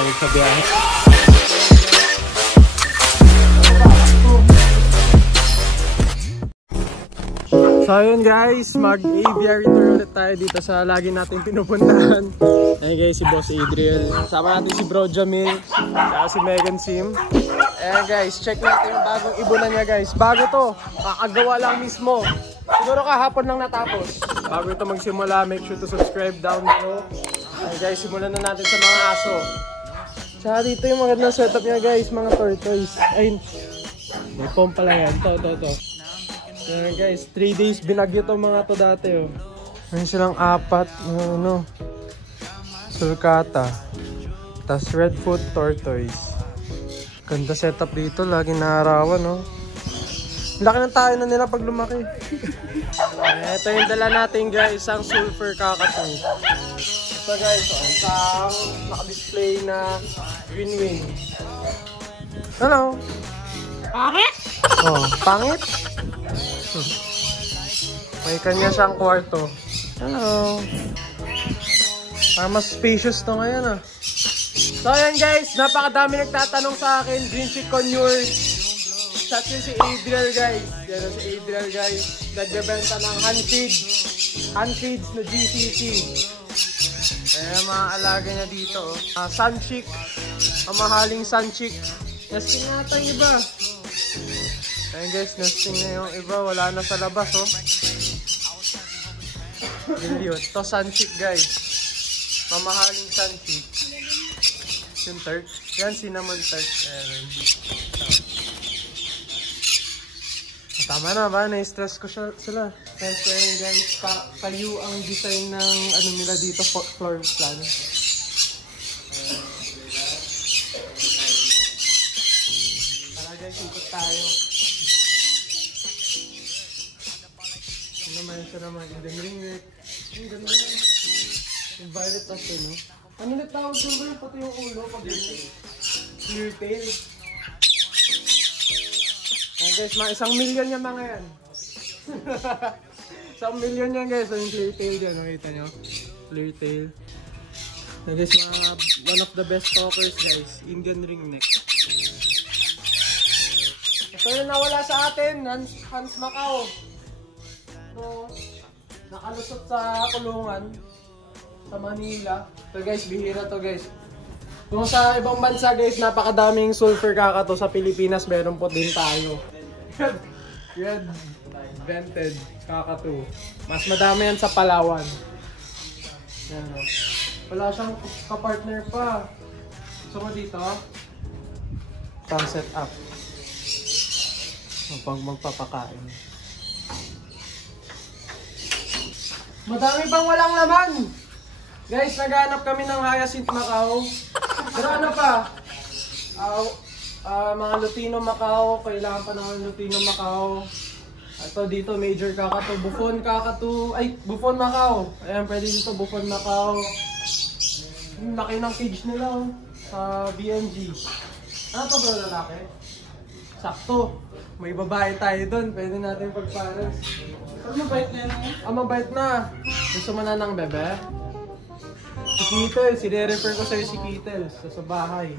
Ayun sa biyahe. So ayun guys, mag-aviary tour ulit tayo dito sa lagi nating pinupuntahan. Ayun guys, si Boss Adriel. Sama natin si Bro Jamil, si Megan Sim. Ayan guys, check natin yung bagong ibunan niya guys. Bago to, kakagawa lang mismo. Siguro kahapon lang natapos. Bago ito magsimula, make sure to subscribe down below. Ayun guys, simulan na natin sa mga aso. Tsaka dito yung magandang setup niya guys, mga tortoise. Ayun, may foam pala yan. To. Ayan guys, 3 days binagyo to mga to dati oh. Ayun silang apat, sulcata. Tas redfoot tortoise. Ganda setup dito, lagi naarawan no. Laki ng tayo na nila pag lumaki. Ito yung dala natin guys, isang sulfur cockatoo. Ito guys, isang naka-display na green wing. Hello! Pangit? Oh, pangit? May kanya siyang kwarto. Hello! Para mas spacious to ngayon ah. So ayan guys, napakadami nagtatanong sa akin, green chick conure. Chat yun si Adriel guys. Yan si Adriel guys. Nagbebenta ng hand-feeds na GCC. Kaya mga alaga niya dito oh. Sun chick. Mamahaling sun chick. Nesting yata yung iba. Ayan guys, nesting na yung iba. Wala na sa labas oh. Yun. Ito sun chick guys. Mamahaling sun chick. Yung Turk. Yan cinnamon Turk. Ayan. Tama na ba? Na-stress ko sila. Kasi guys, kayo ang design ng ano nila dito, floor plan. Tara guys, ikot tayo. Siya naman, yung ringlet. Ang ganda naman. Yung violet kasi, no? Ano na tawag ko ba yung pati yung ulo? Clear tail. Ayan guys, mga 1 million yan mga yan. 1 million yan guys. So yung clear tail dyan, nakita nyo? Clear tail. Ayan guys, mga one of the best talkers guys. Indian ringneck. Ito yung nawala sa atin, Hans Macau. So, nakalusot sa kulungan sa Manila. So guys, bihira to guys. Kung sa ibang bansa guys, napakadaming sulfur cockatoo. Sa Pilipinas, meron po din tayo. Red vented cockatoo. Mas madami yan sa Palawan. Yan o. Wala siyang kapartner pa. So mo dito, sunset up. Pag magpapakain. Madami pang walang laman. Guys, naghanap kami ng Hyacinth Macau. Pero ano pa? Mga Lutino Macau. Kailangan pa ng Lutino Macau. Ito dito, major cockatoo. Buffon cockatoo. Ay, Buffon Macau. Ayan, pwede dito Buffon Macau. Yung laki ng cage nila sa BMG. Ano to bro, lalaki? Sakto. May babae tayo doon. Pwede natin pagpares. Mabait na yan. Mabait na. Gusto mo na ng bebe? Si Kittles, sine-refer ko sa'yo si Kittles sa bahay.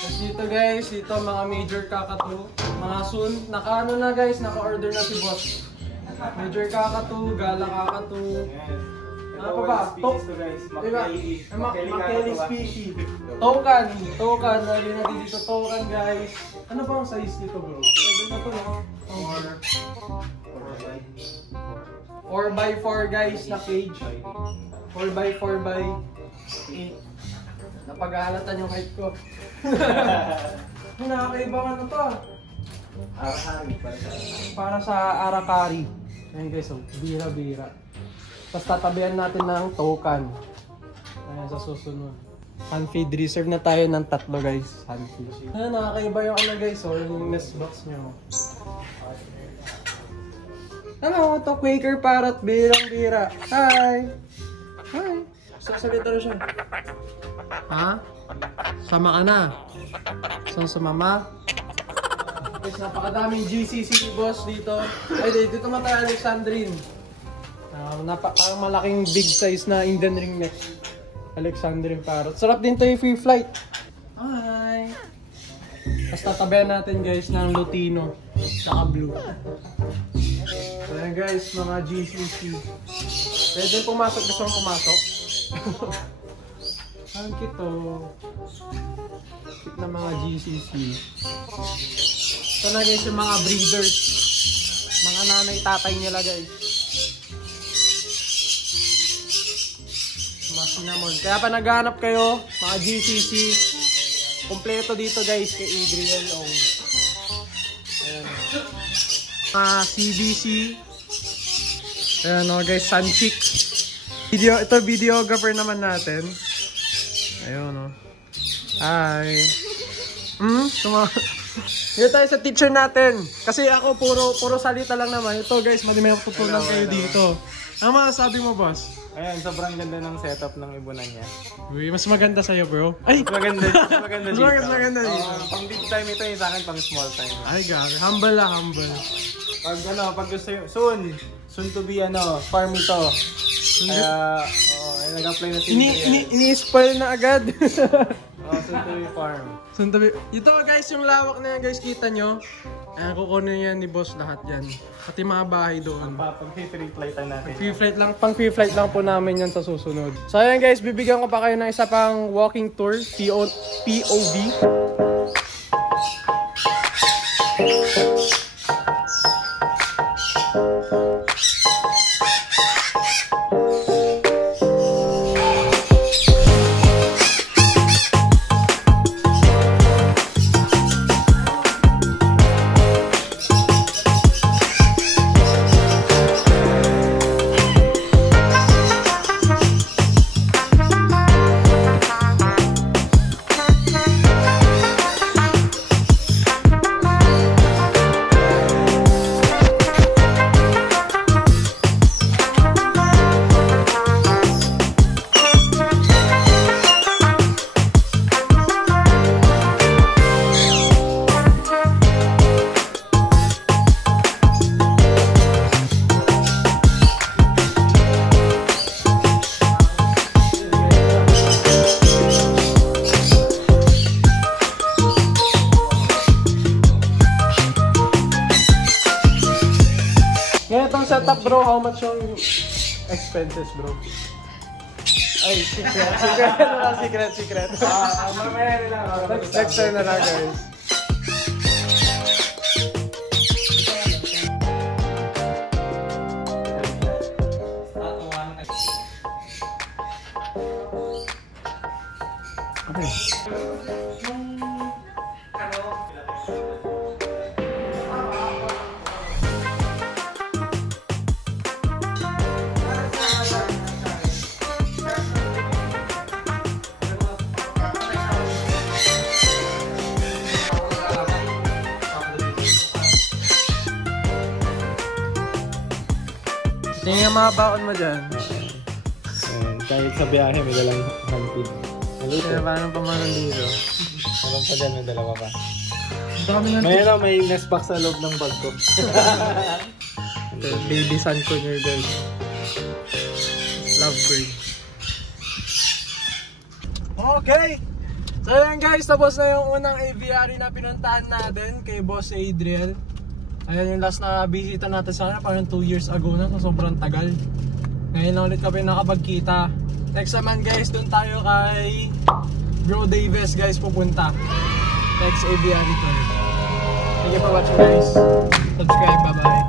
Tapos dito guys, dito mga major cockatoo. Mga soon, naka-ano na guys, naka-order na si boss. Major cockatoo, gala cockatoo. Ano pa ba? Makeli species. Tokan, lagi natin dito tokan guys. Ano ba ang size dito bro? Pwede na to no? 4x4 guys na cage. 4x4x8. Napag-ahalatan yung height ko. Nakakaibang ano to? Arakari. Para sa arakari. Ayan guys, oh, bira-bira. Tapos tatabihan natin ng token. Ayan sa susunod. Handfeed, reserve na tayo ng 3 guys. Handfeed. Ayan, nakakaiba yung ano guys, oh, yung nest box nyo. Hello, to Quaker Parrot, birang-bira. Hi! Hi! Sasalita na siya. Ha? Sama ka na? Sa mama? Guys, napakadaming GCC boss dito. Ay, dito naman tayo Alexandrine. Parang malaking big size na Indian ringneck. Alexandrine Parrot. Sarap din to yung free flight. Hi! Tapos tatabayan natin guys ng Lutino. Saka Blue. So ayan guys, mga GCC. Pwede pumasok. Gusto mong pumasok? Ang cute oh. Cute na mga GCC. Ito na guys yung mga breeders. Mga nanay-tatay nila guys. Mga cinnamon. Kaya pa naghahanap kayo, mga GCC. Kompleto dito guys kay Adriel Ong. Ayan. Mga CBC. Ayan o guys, Sunchick. Ito videographer naman natin. Ayun o. Hi. Dito tayo sa teacher natin. Kasi ako puro salita lang naman. Ito guys, may tutunan kayo dito. Ano masasabi mo boss? Ayan, sobrang ganda ng setup ng ibunan niya. Uy, mas maganda sa'yo bro. Ay! Mas maganda dito. Mas maganda dito. Pang big time ito yung sa akin, pang small time. Ay gabi, humble lang, humble. Pag gusto yung, soon to be farm ito. Kaya, nag-apply na si Ini-spoil na agad. soon to be farm. Ito guys, yung lawak na yan guys, kita nyo. Ayan, kukunin yan ni boss lahat yan. Pati mga bahay doon. Pag free flight natin. Pang free flight lang po namin yan sa susunod. So ayan guys, bibigyan ko pa kayo ng isa pang walking tour, POV. Ganitong setup bro, how much yung expenses bro? Ay, secret. Mamaya na lang. Next time na lang guys. Tingnan yung mga baon mo dyan. Kahit sa biyahe, may dalang handpid. Kaya paano pa man dito? Meron pa dyan, may dalawa pa. May may nest box sa loob ng bag ko. baby sun ko nyo guys. Lovebird. Okay! So yan guys, tapos na yung unang aviary na pinuntahan natin kay Boss Adriel. Ayan yung last na bisita natin sana, parang 2 years ago na, so sobrang tagal. Ngayon na ulit kami nakapagkita. Next naman guys, dun tayo kay Bro Davis guys pupunta. Next aviary tour. Thank you for watching guys. Subscribe, bye bye.